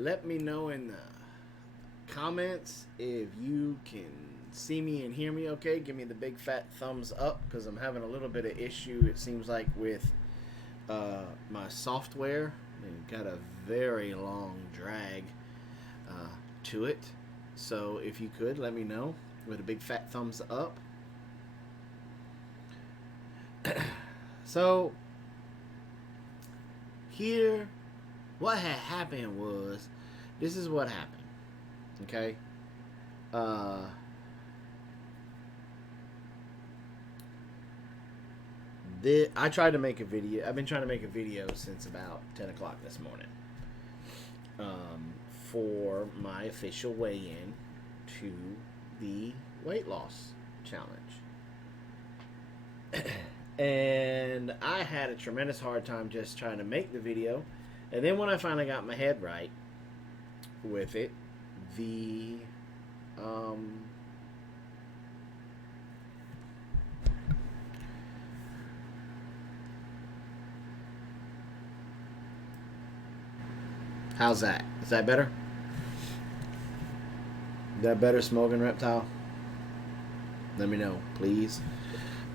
let me know in the comments if you can see me and hear me okay. Give me the big fat thumbs up, because I'm having a little bit of issue, it seems like, with my software. It got a very long drag to it. So if you could let me know with a big fat thumbs up. So here, what had happened was, this is what happened. Okay. I tried to make a video. I've been trying to make a video since about 10 o'clock this morning, for my official weigh-in to the weight loss challenge. And I had a tremendous hard time just trying to make the video. And then when I finally got my head right with it, the how's that? Is that better? Is that better, Smoking Reptile? Let me know, please.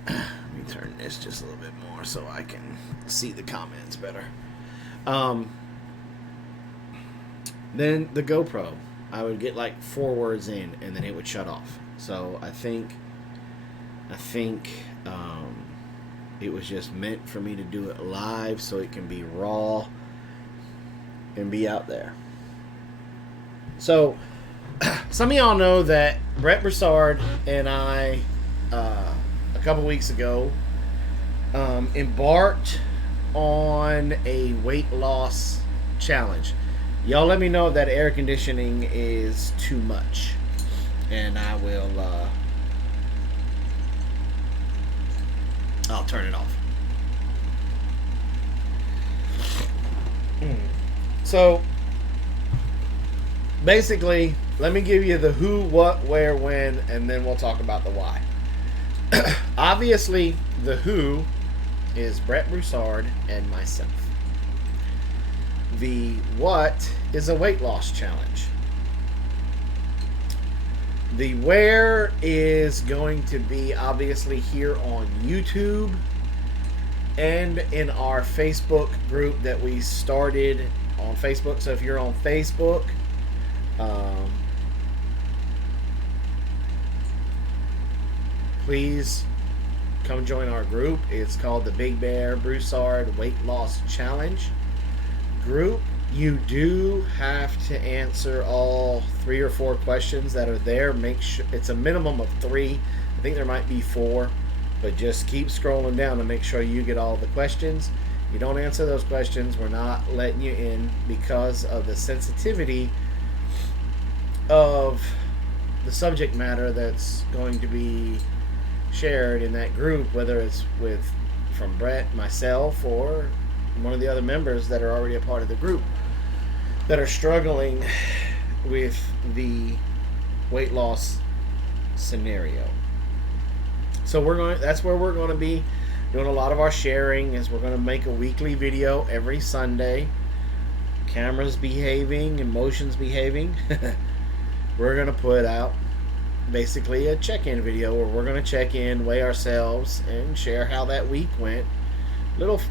Let me turn this just a little bit more so I can see the comments better. Then the GoPro, I would get like 4 words in and then it would shut off. So I think it was just meant for me to do it live so it can be raw and be out there. So some of y'all know that Brett Brousard and I, a couple weeks ago, embarked on a weight loss challenge. Y'all let me know if that air conditioning is too much, and I will I'll turn it off. So basically, let me give you the who, what, where, when, and then we'll talk about the why. Obviously, the who is Brett Brousard and myself. The what is a weight loss challenge. The where is going to be obviously here on YouTube and in our Facebook group that we started on Facebook. So if you're on Facebook, please come join our group. It's called the Big Bear Brousard Weight Loss Challenge group. You do have to answer all 3 or 4 questions that are there. Make sure it's a minimum of 3. I think there might be 4, but just keep scrolling down to make sure you get all the questions. You don't answer those questions, we're not letting you in, because of the sensitivity of the subject matter that's going to be shared in that group, whether it's from Brett, myself, or one of the other members that are already a part of the group that are struggling with the weight loss scenario. So that's where we're going to be doing a lot of our sharing, is we're going to make a weekly video every Sunday. Cameras behaving, emotions behaving. We're going to put out basically a check-in video where we're going to check in, weigh ourselves, and share how that week went. Little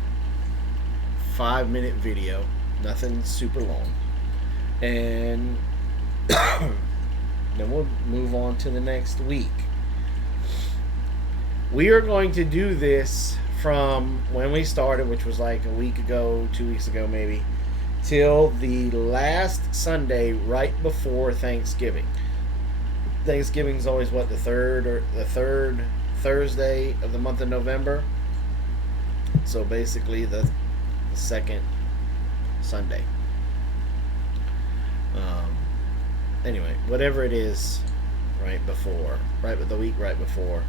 5-minute video, nothing super long, and then we'll move on to the next week. We are going to do this from when we started, which was like a week ago, 2 weeks ago maybe, till the last Sunday right before Thanksgiving. Thanksgiving's always what, the third Thursday of the month of November. So basically the second Sunday. Anyway, whatever it is, the week right before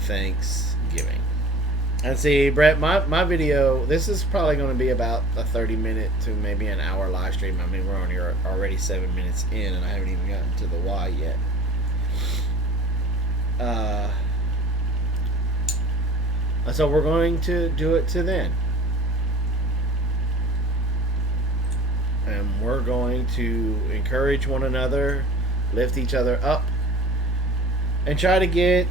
Thanksgiving. And see, Brett, my video, this is probably going to be about a 30-minute to maybe an hour live stream. I mean, we're already 7 minutes in, and I haven't even gotten to the why yet. So we're going to do it to then. and we're going to encourage one another, lift each other up, and try to get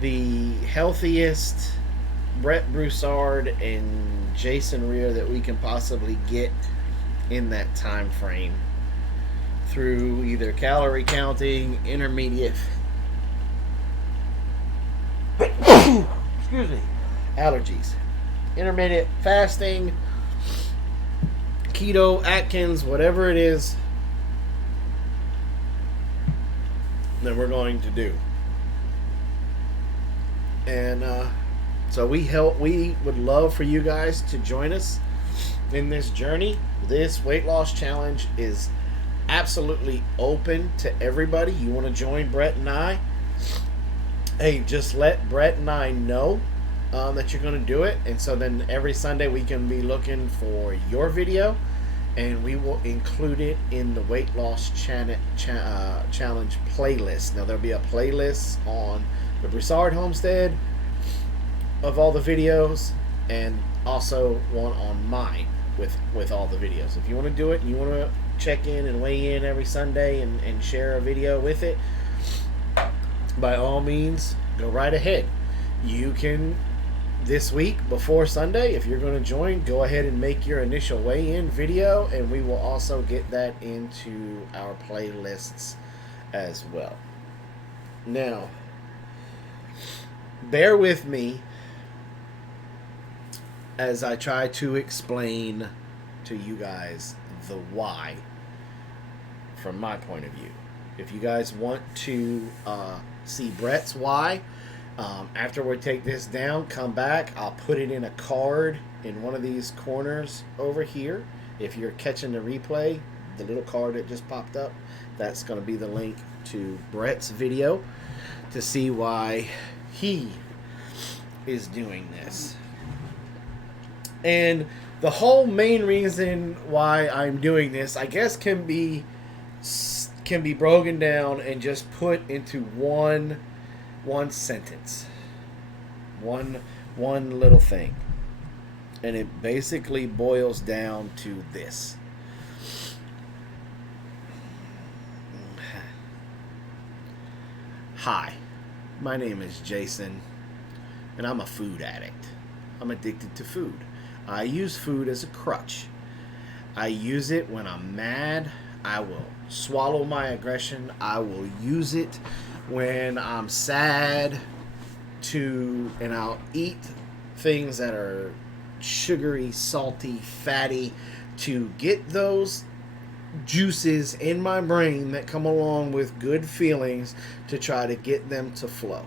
the healthiest Brett Brousard and Jason Rear that we can possibly get in that time frame through either calorie counting, intermediate excuse me, allergies, intermittent fasting, keto, Atkins, whatever it is that we're going to do. And so we would love for you guys to join us in this journey. This weight loss challenge is absolutely open to everybody. You want to join Brett and I? Hey, just let Brett and I know that you're going to do it. And so then every Sunday we can be looking for your video, and we will include it in the weight loss challenge playlist. Now there'll be a playlist on the Brousard Homestead of all the videos, and also one on mine with all the videos. If you want to do it and you want to check in and weigh in every Sunday and share a video with it, by all means, go right ahead. You can, this week before Sunday, if you're going to join, go ahead and make your initial weigh-in video, and we will also get that into our playlists as well. Now, bear with me as I try to explain to you guys the why from my point of view. If you guys want to see Brett's why, after we take this down, come back. I'll put it in a card in one of these corners over here. If you're catching the replay, the little card that just popped up, that's going to be the link to Brett's video to see why he is doing this. And the whole main reason why I'm doing this, I guess, can be broken down and just put into one sentence, one little thing, and it basically boils down to this: hi, my name is Jason, and I'm a food addict. I'm addicted to food. I use food as a crutch. I use it when I'm mad. I will swallow my aggression. I will use it when I'm sad, and I'll eat things that are sugary, salty, fatty to get those juices in my brain that come along with good feelings, to try to get them to flow.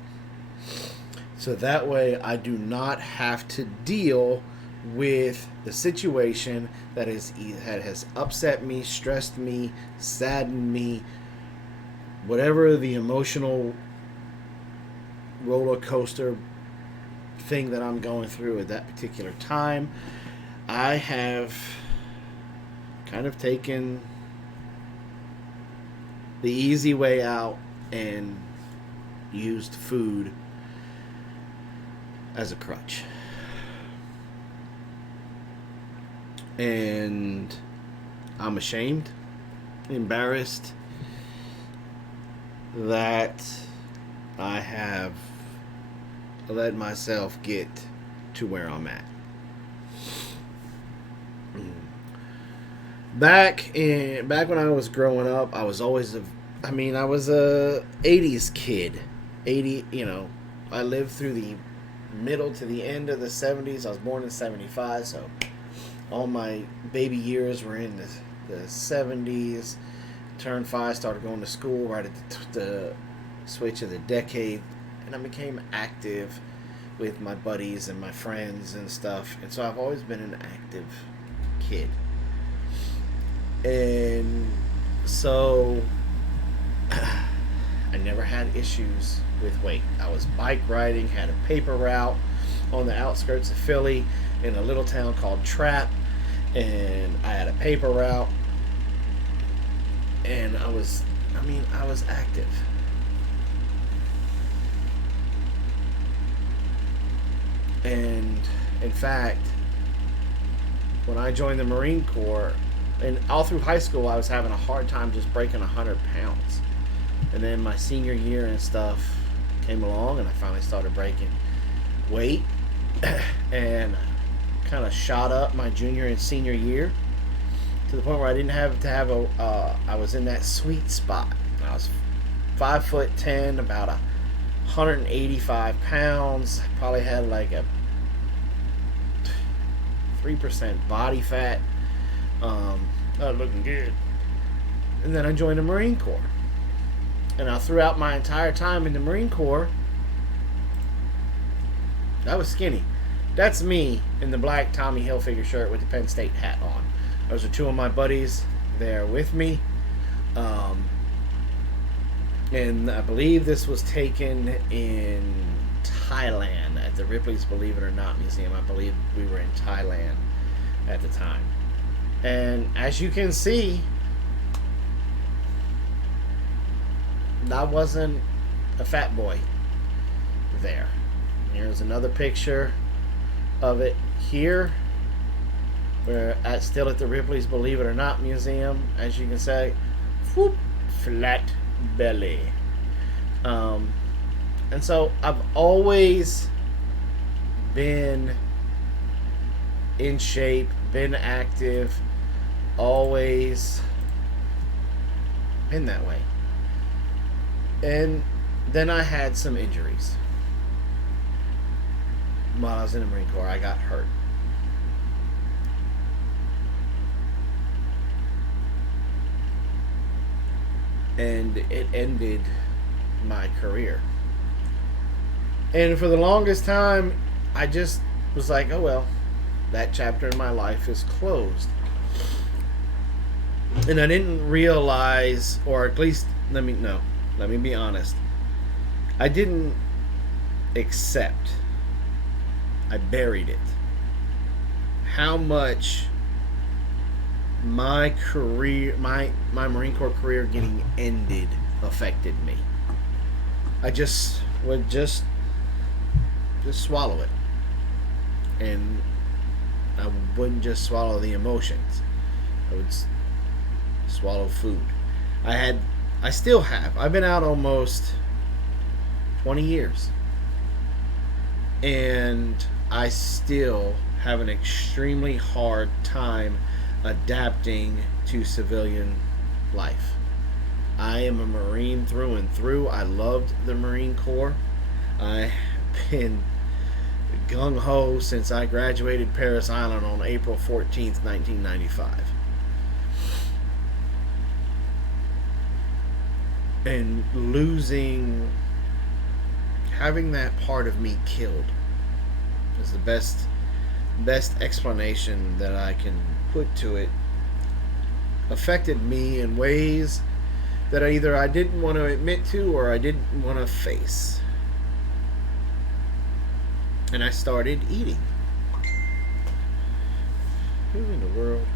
So that way I do not have to deal with the situation that has upset me, stressed me, saddened me, whatever the emotional roller coaster thing that I'm going through at that particular time. I have kind of taken the easy way out and used food as a crutch. And I'm ashamed, embarrassed that I have let myself get to where I'm at. Back when I was growing up, I was always I was a 80s kid. I lived through the middle to the end of the 70s. I was born in 75, so all my baby years were in the 70s. Turned 5, started going to school right at the switch of the decade, and I became active with my buddies and my friends and stuff. And so I've always been an active kid. And so I never had issues with weight. I was bike riding, had a paper route on the outskirts of Philly in a little town called Trapp, and I had a paper route, and I was active. And in fact, when I joined the Marine Corps, and all through high school, I was having a hard time just breaking 100 pounds. And then my senior year and stuff came along, and I finally started breaking weight, and kind of shot up my junior and senior year to the point where I didn't have to have I was in that sweet spot. I was 5'10", about 185 pounds. Probably had like a 3% body fat. Not looking good. And then I joined the Marine Corps. And throughout my entire time in the Marine Corps, I was skinny. That's me in the black Tommy Hilfiger shirt with the Penn State hat on. Those are two of my buddies there with me. And I believe this was taken in Thailand at the Ripley's Believe It or Not Museum. I believe we were in Thailand at the time. And as you can see, I wasn't a fat boy there. Here's another picture of it here. We're still at the Ripley's Believe It or Not Museum. As you can say, whoop, flat belly. And so I've always been in shape, been active, always been that way. And then I had some injuries. While I was in the Marine Corps, I got hurt. And it ended my career. And for the longest time, I just was like, oh well, that chapter in my life is closed. And I didn't realize, or at least, let me be honest. I didn't accept, I buried it, how much my career, my Marine Corps career getting ended affected me. I just would just swallow it. And I wouldn't just swallow the emotions. I would swallow food. I still have. I've been out almost 20 years. And I still have an extremely hard time adapting to civilian life. I am a Marine through and through. I loved the Marine Corps. I've been gung-ho since I graduated Paris Island on April 14th, 1995. And having that part of me killed is the best explanation that I can put to it. Affected me in ways that either I didn't want to admit to or I didn't want to face. And I started eating. Who in the world?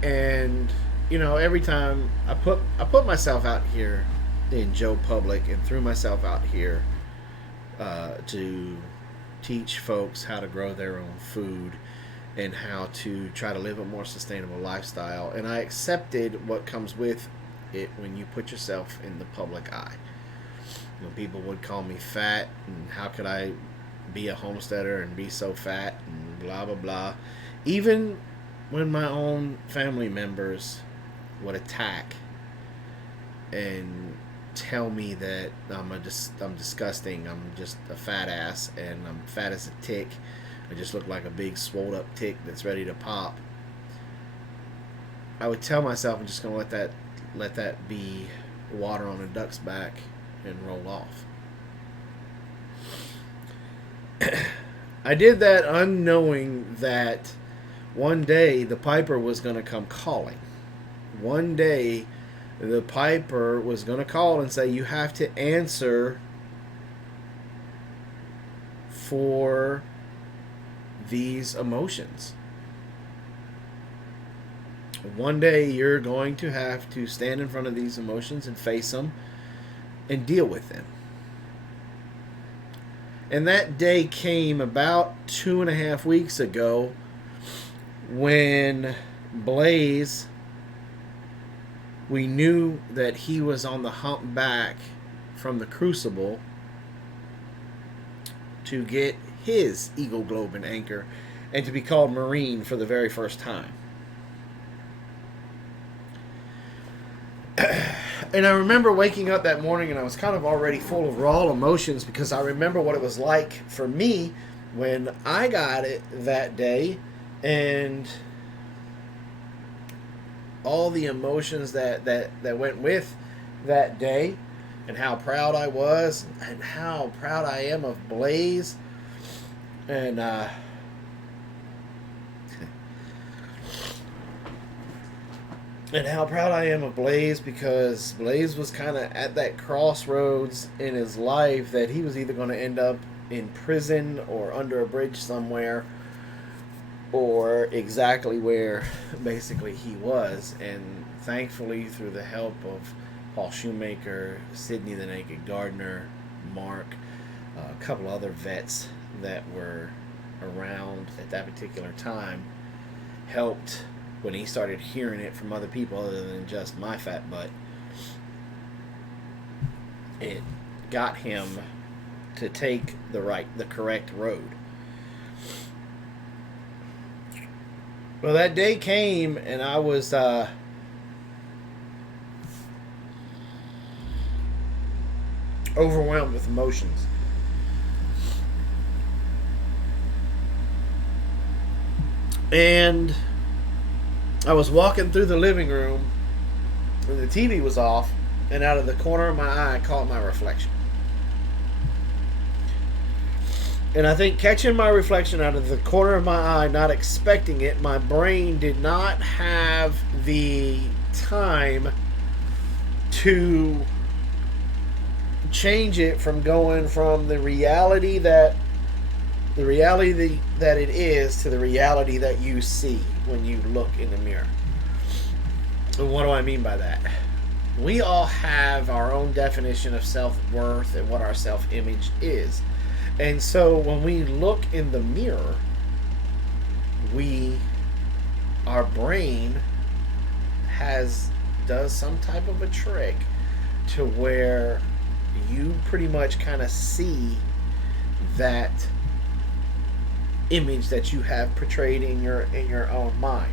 And every time I put myself out here in Joe Public and threw myself out here to teach folks how to grow their own food and how to try to live a more sustainable lifestyle. And I accepted what comes with it when you put yourself in the public eye. People would call me fat, and how could I be a homesteader and be so fat, and blah blah blah. Even when my own family members would attack and tell me that I'm disgusting, I'm just a fat ass, and I'm fat as a tick, I just look like a big swole up tick that's ready to pop, I would tell myself I'm just gonna let that be water on a duck's back and roll off. I did that unknowing that one day the piper was going to come calling. One day the piper was going to call and say, you have to answer for these emotions. One day you're going to have to stand in front of these emotions and face them and deal with them. And that day came about 2.5 weeks ago when Blaze, we knew that he was on the hump back from the Crucible to get his Eagle Globe and Anchor and to be called Marine for the very first time. And I remember waking up that morning and I was kind of already full of raw emotions because I remember what it was like for me when I got it that day and all the emotions that went with that day and how proud I was and how proud I am of Blaze and how proud I am of Blaze because Blaze was kind of at that crossroads in his life that he was either going to end up in prison or under a bridge somewhere or exactly where basically he was. And thankfully, through the help of Paul Shoemaker, Sydney the Naked Gardener, Mark, a couple other vets that were around at that particular time, helped when he started hearing it from other people other than just my fat butt. It got him to take the correct road. Well, that day came and I was overwhelmed with emotions. And I was walking through the living room and the TV was off, and out of the corner of my eye I caught my reflection. And I think catching my reflection out of the corner of my eye, not expecting it, my brain did not have the time to change it from going from the reality that it is to the reality that you see when you look in the mirror. And what do I mean by that? We all have our own definition of self-worth and what our self-image is. And so when we look in the mirror, our brain does some type of a trick to where you pretty much kind of see that image that you have portrayed in your own mind.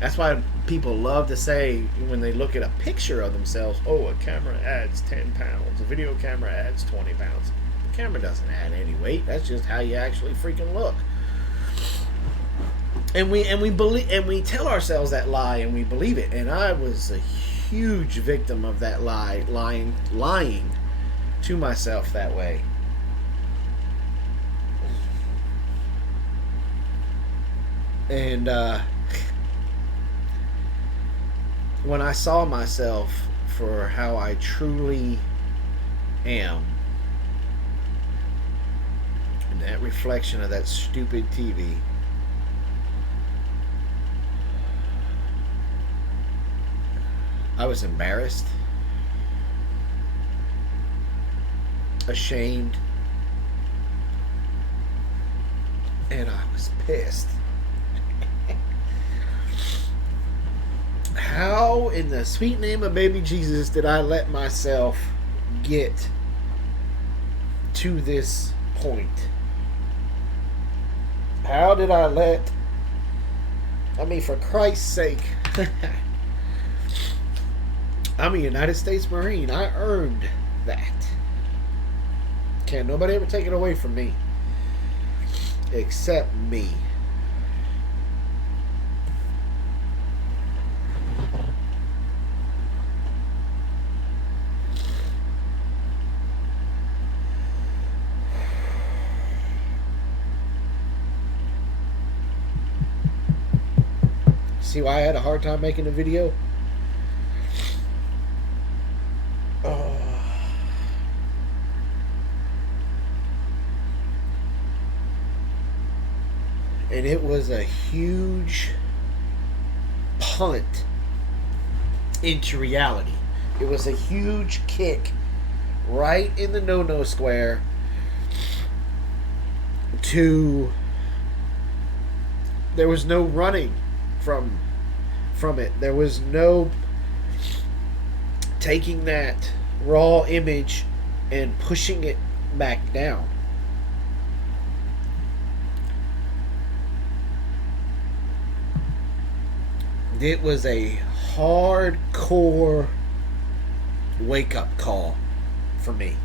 That's why people love to say when they look at a picture of themselves, oh, a camera adds 10 pounds, a video camera adds 20 pounds. The camera doesn't add any weight. That's just how you actually freaking look. And we believe, and we tell ourselves that lie, and we believe it. And I was a huge victim of that lying to myself that way. And when I saw myself for how I truly am, and that reflection of that stupid TV, I was embarrassed, ashamed, and I was pissed. How in the sweet name of baby Jesus did I let myself get to this point? How did I for Christ's sake, I'm a United States Marine. I earned that. Can't nobody ever take it away from me. Except me. See why I had a hard time making the video? And it was a huge punt into reality. It was a huge kick right in the no-no square to there was no running from it. There was no taking that raw image and pushing it back down. It was a hardcore wake-up call for me.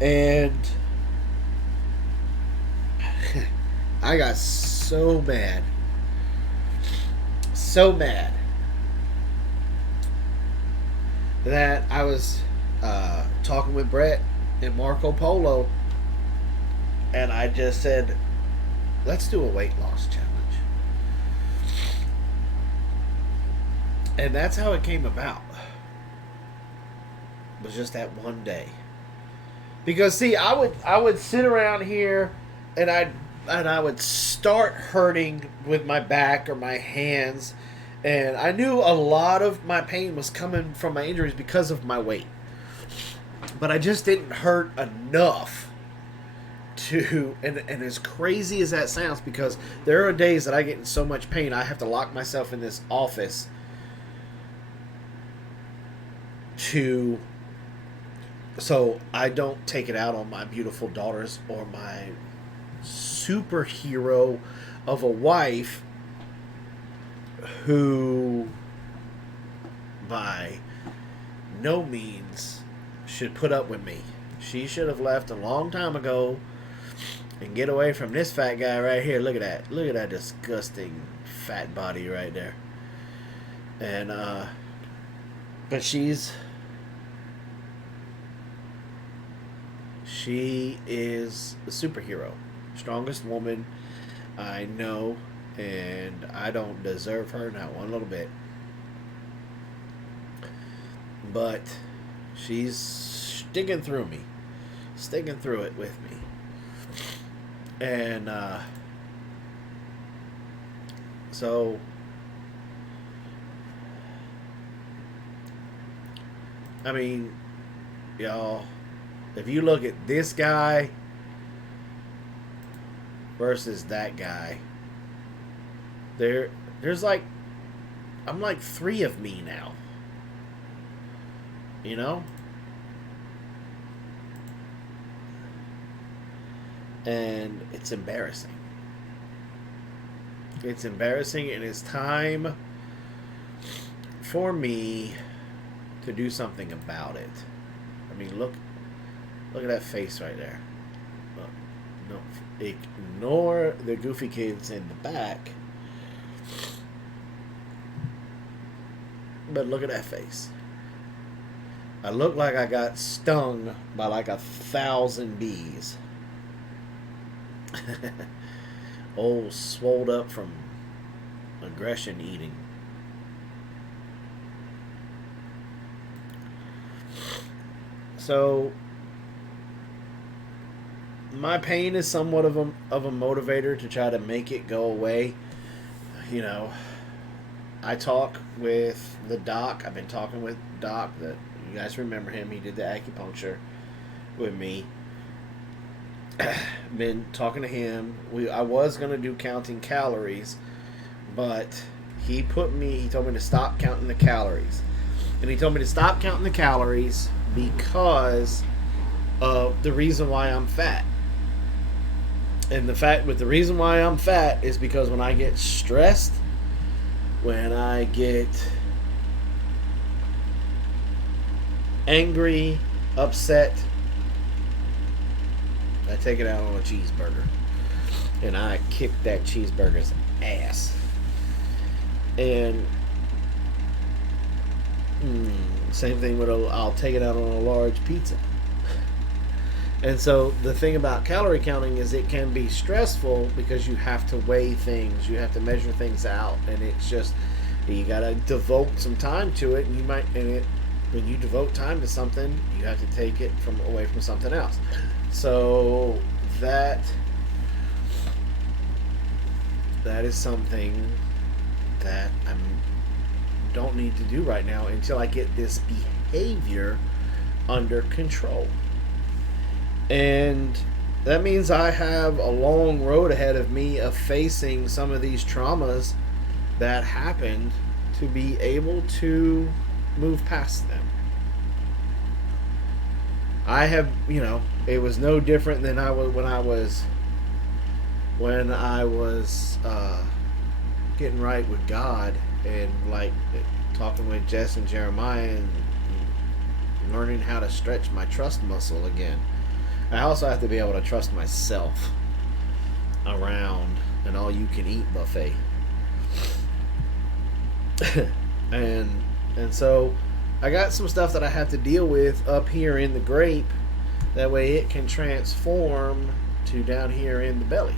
And I got so mad. So mad that I was talking with Brett and Marco Polo, and I just said, let's do a weight loss challenge. And that's how it came about. It was just that one day. Because see, I would sit around here and I would start hurting with my back or my hands, and I knew a lot of my pain was coming from my injuries because of my weight. But I just didn't hurt enough to, and as crazy as that sounds, because there are days that I get in so much pain I have to lock myself in this office so I don't take it out on my beautiful daughters or my superhero of a wife who by no means should put up with me. She should have left a long time ago and get away from this fat guy right here. Look at that. Look at that disgusting fat body right there. And but she is a superhero. Strongest woman I know, and I don't deserve her, not one little bit. But she's sticking through me. Sticking through it with me. And so I mean, y'all, if you look at this guy versus that guy, there's like, I'm like 3 of me now. You know? And it's embarrassing. It's embarrassing, and it's time for me to do something about it. I mean, look at that face right there. No, ignore the goofy kids in the back. But look at that face. I look like I got stung by like 1,000 bees. Old swolled up from aggression eating. So my pain is somewhat of a motivator to try to make it go away. You know, I talk with the doc. I've been talking with Doc. That you guys remember him. He did the acupuncture with me. Been talking to him. I was gonna do counting calories, but he told me to stop counting the calories, and he told me to stop counting the calories because of the reason why I'm fat. And the reason why I'm fat is because when I get stressed, when I get angry, upset, I take it out on a cheeseburger. And I kick that cheeseburger's ass. And same thing with I'll take it out on a large pizza. And so the thing about calorie counting is it can be stressful because you have to weigh things, you have to measure things out, and it's just, you gotta devote some time to it. And when you devote time to something, you have to take it away from something else. So that is something that I don't need to do right now until I get this behavior under control. And that means I have a long road ahead of me of facing some of these traumas that happened to be able to move past them. I have, it was no different than I was when I was getting right with God, and like talking with Jess and Jeremiah, and learning how to stretch my trust muscle again. I also have to be able to trust myself around an all-you-can-eat buffet. and so I got some stuff that I have to deal with up here in the grape. That way it can transform to down here in the belly.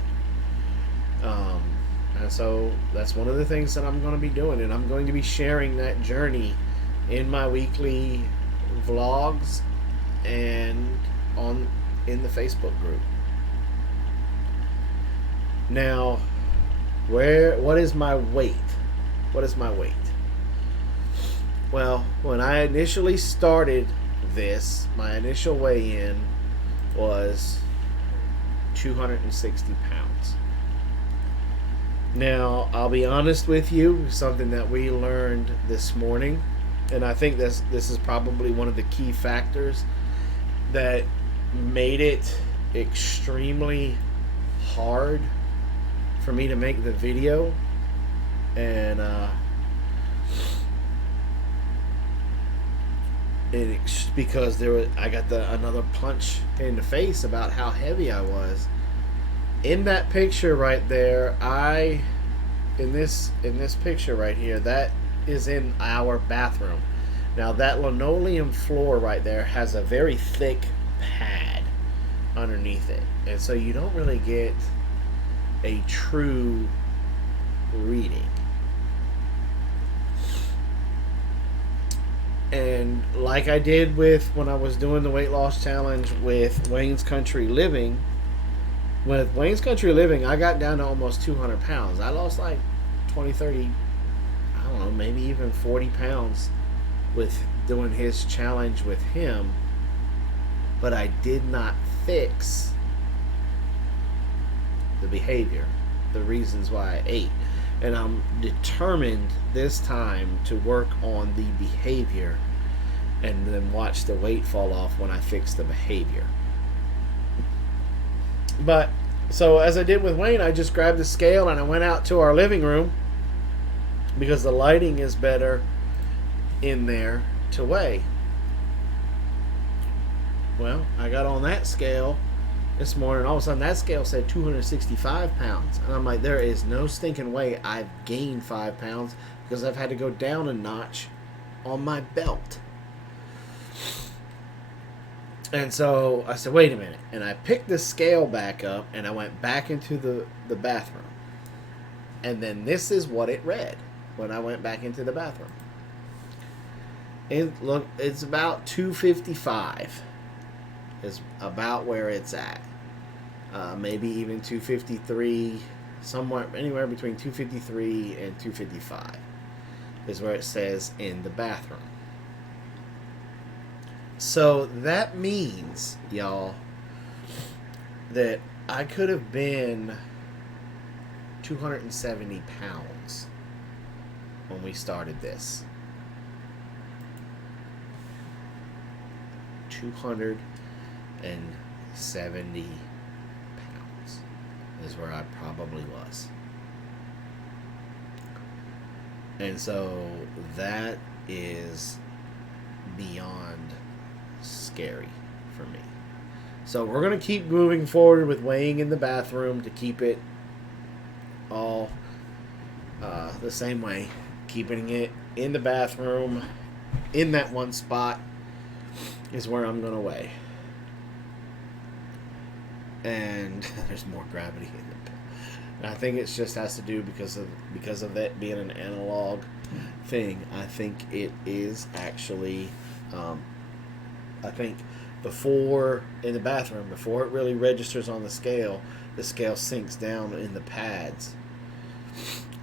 And so that's one of the things that I'm going to be doing, and I'm going to be sharing that journey in my weekly vlogs and in the Facebook group. Now, what is my weight? What is my weight? Well, when I initially started this, my initial weigh-in was 260 pounds. Now, I'll be honest with you, something that we learned this morning, and I think this is probably one of the key factors that made it extremely hard for me to make the video, and because I got another punch in the face about how heavy I was. In that picture right there, in this picture right here, that is in our bathroom. Now that linoleum floor right there has a very thick pad underneath it, and so you don't really get a true reading. And like I did when I was doing the weight loss challenge with Wayne's Country Living, with Wayne's Country Living, I got down to almost 200 pounds. I lost like 20, 30, I don't know, maybe even 40 pounds with doing his challenge with him. But I did not fix the behavior, the reasons why I ate. And I'm determined this time to work on the behavior and then watch the weight fall off when I fix the behavior. But so as I did with Wayne, I just grabbed the scale and I went out to our living room because the lighting is better in there to weigh. Well, I got on that scale this morning. All of a sudden that scale said 265 pounds, and I'm like, there is no stinking way I've gained 5 pounds, because I've had to go down a notch on my belt. And so I said, wait a minute. And I picked the scale back up and I went back into the bathroom. And then this is what it read when I went back into the bathroom. And look, it's about 255 is about where it's at. Maybe even 253, somewhere, anywhere between 253 and 255 is where it says in the bathroom. So that means, y'all, that I could have been 270 pounds when we started this. 270 pounds is where I probably was. And so that is beyond scary for me. So we're going to keep moving forward with weighing in the bathroom to keep it all the same way. Keeping it in the bathroom, in that one spot, is where I'm going to weigh. And there's more gravity in it. And I think it just has to do because of that being an analog thing. I think it is actually, I think before, in the bathroom, before it really registers on the scale sinks down in the pads,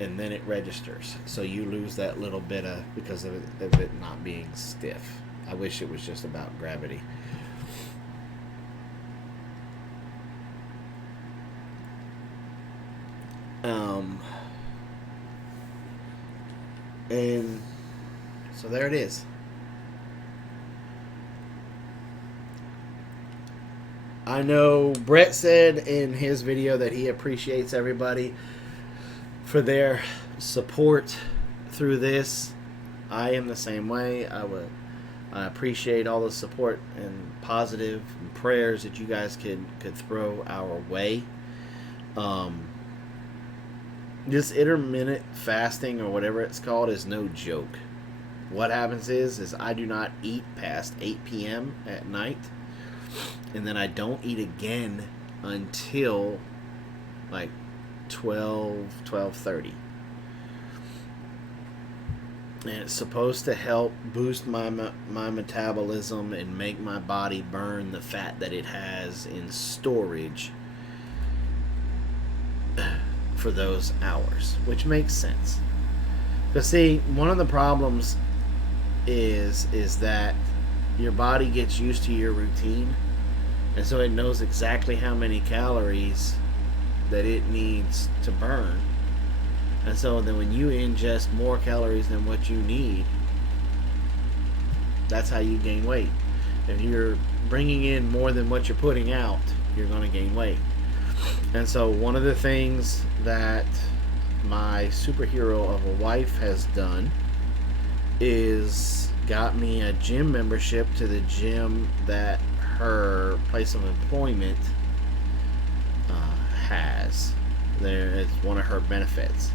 and then it registers. So you lose that little bit because of it not being stiff. I wish it was just about gravity. And so there it is. I know Brett said in his video that he appreciates everybody for their support through this. I am the same way. I appreciate all the support and positive and prayers that you guys could throw our way. This intermittent fasting or whatever it's called is no joke. What happens is I do not eat past 8 p.m. at night, and then I don't eat again until like 12:30. And it's supposed to help boost my metabolism and make my body burn the fat that it has in storage for those hours, which makes sense. But see, one of the problems is that your body gets used to your routine, and so it knows exactly how many calories that it needs to burn. And so then when you ingest more calories than what you need, that's how you gain weight. If you're bringing in more than what you're putting out, you're going to gain weight. And so one of the things that my superhero of a wife has done is got me a gym membership to the gym that her place of employment has. It's one of her benefits.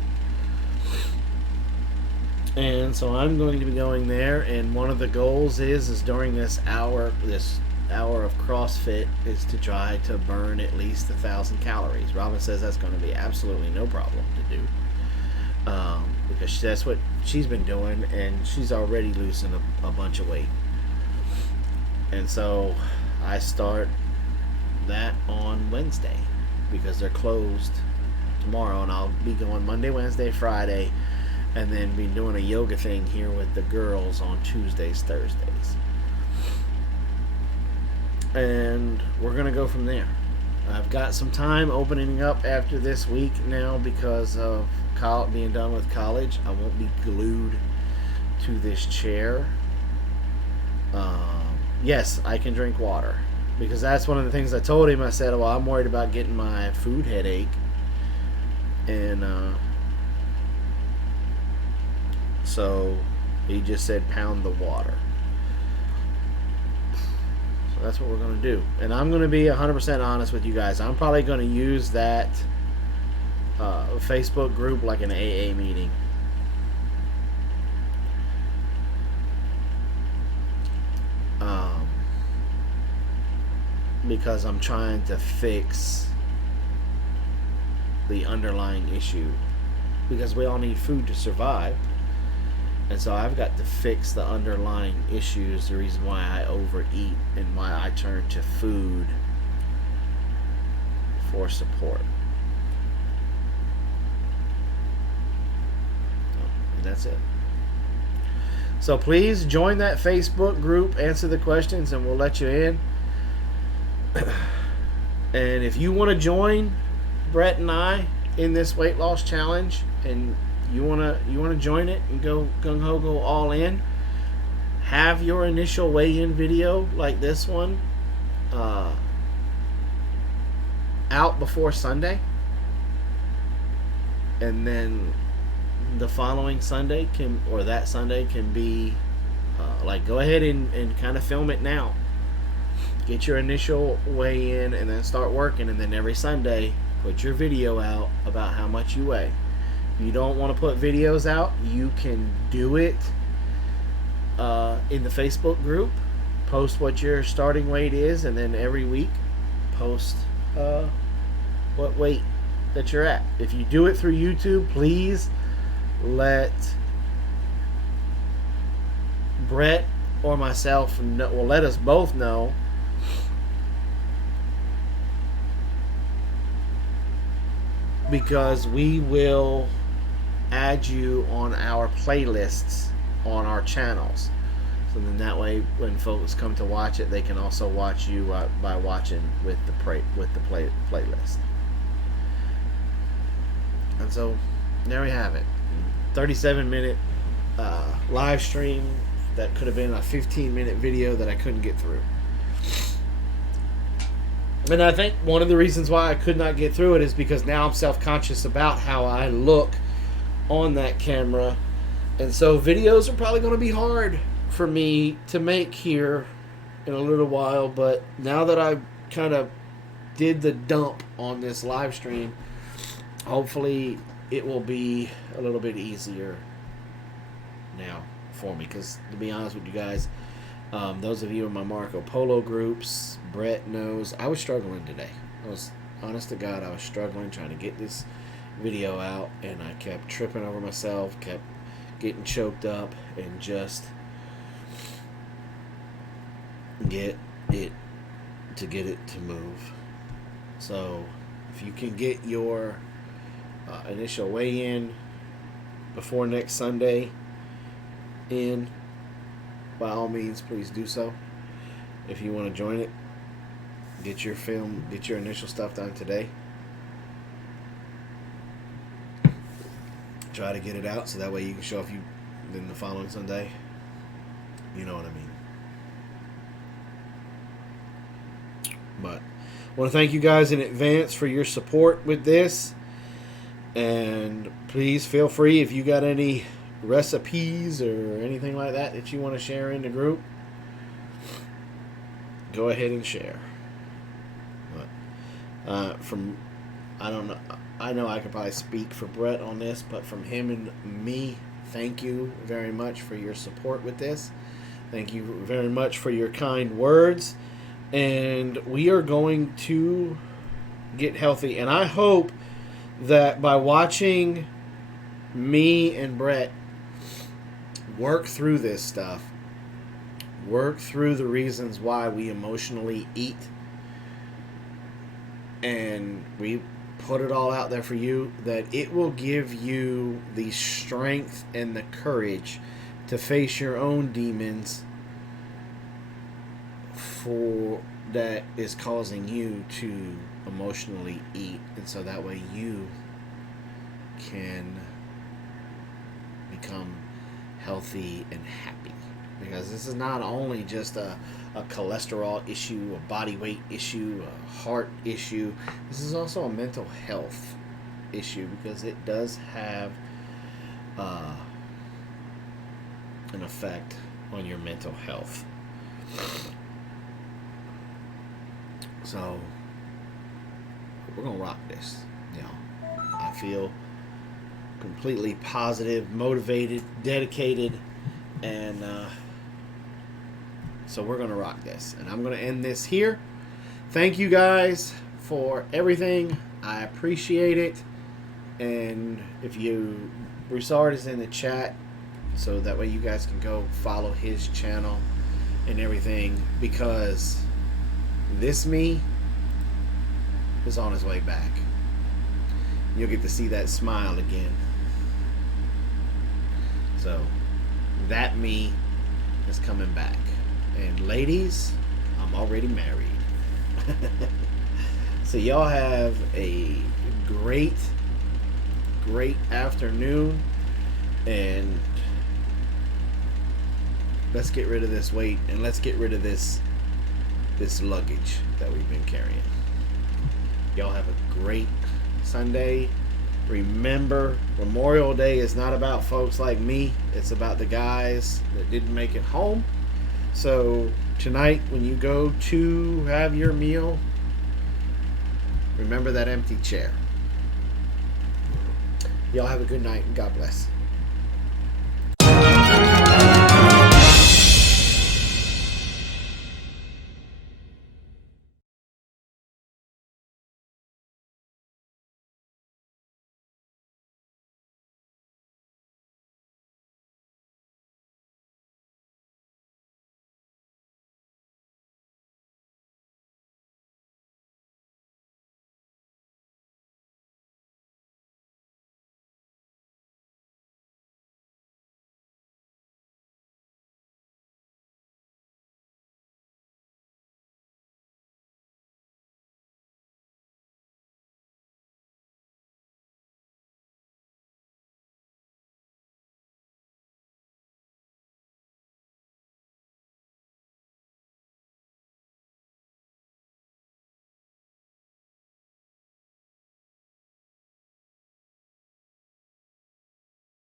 And so I'm going to be going there, and one of the goals is during this hour of CrossFit is to try to burn at least 1,000 calories. Robin says that's going to be absolutely no problem to do, because that's what she's been doing, and she's already losing a bunch of weight. And so I start that on Wednesday because they're closed tomorrow, and I'll be going Monday, Wednesday, Friday, and then be doing a yoga thing here with the girls on Tuesdays, Thursdays. And we're going to go from there. I've got some time opening up after this week now because of being done with college. I won't be glued to this chair. Yes, I can drink water, because that's one of the things I told him. I said, well, I'm worried about getting my food headache. And so he just said pound the water. So that's what we're going to do. And I'm going to be 100% honest with you guys. I'm probably going to use that Facebook group like an AA meeting. Because I'm trying to fix the underlying issue, because we all need food to survive, and so I've got to fix the underlying issues, the reason why I overeat and why I turn to food for support. And that's it. So please join that Facebook group, answer the questions, and we'll let you in. And if you want to join Brett and I in this weight loss challenge, and you wanna join it and go gung ho, go all in, have your initial weigh-in video like this one out before Sunday, and then the following Sunday that Sunday can be go ahead and kind of film it now. Get your initial weigh-in and then start working, and then every Sunday put your video out about how much you weigh. If you don't want to put videos out, you can do it in the Facebook group. Post what your starting weight is, and then every week post what weight that you're at. If you do it through YouTube, please let Brett or myself know, well, let us both know, because we will add you on our playlists on our channels. So then that way, when folks come to watch it, they can also watch you by watching with the playlist. And so there we have it. 37-minute live stream that could have been a 15-minute video that I couldn't get through. And I think one of the reasons why I could not get through it is because now I'm self-conscious about how I look on that camera. And so videos are probably going to be hard for me to make here in a little while. But now that I kind of did the dump on this live stream, hopefully it will be a little bit easier now for me. Because to be honest with you guys, those of you in my Marco Polo groups, Brett knows, I was struggling today. I was, honest to God, I was struggling trying to get this video out, and I kept tripping over myself, kept getting choked up, and just get it to move. So if you can get your initial weigh-in before next Sunday in, by all means, please do so. If you want to join it, get your initial stuff done today. Try to get it out so that way you can show up then the following Sunday. You know what I mean. But I want to thank you guys in advance for your support with this. And please feel free, if you got any recipes or anything like that that you want to share in the group, go ahead and share. But I don't know, I know I could probably speak for Brett on this, but from him and me, thank you very much for your support with this. Thank you very much for your kind words. And we are going to get healthy. And I hope that by watching me and Brett work through this stuff, work through the reasons why we emotionally eat, and we put it all out there for you, that it will give you the strength and the courage to face your own demons that is causing you to emotionally eat, and so that way you can become healthy and happy. Because this is not only just a cholesterol issue, a body weight issue, a heart issue. This is also a mental health issue, because it does have an effect on your mental health. So we're gonna rock this. I feel completely positive, motivated, dedicated, and so we're gonna rock this. And I'm gonna end this here. Thank you guys for everything. I appreciate it. And if Brousard is in the chat, so that way you guys can go follow his channel and everything, because this me is on his way back. You'll get to see that smile again. So that me is coming back. And ladies, I'm already married. So y'all have a great afternoon, and let's get rid of this weight, and let's get rid of this luggage that we've been carrying. Y'all have a great Sunday. Remember, Memorial Day is not about folks like me. It's about the guys that didn't make it home. So tonight, when you go to have your meal, remember that empty chair. Y'all have a good night, and God bless.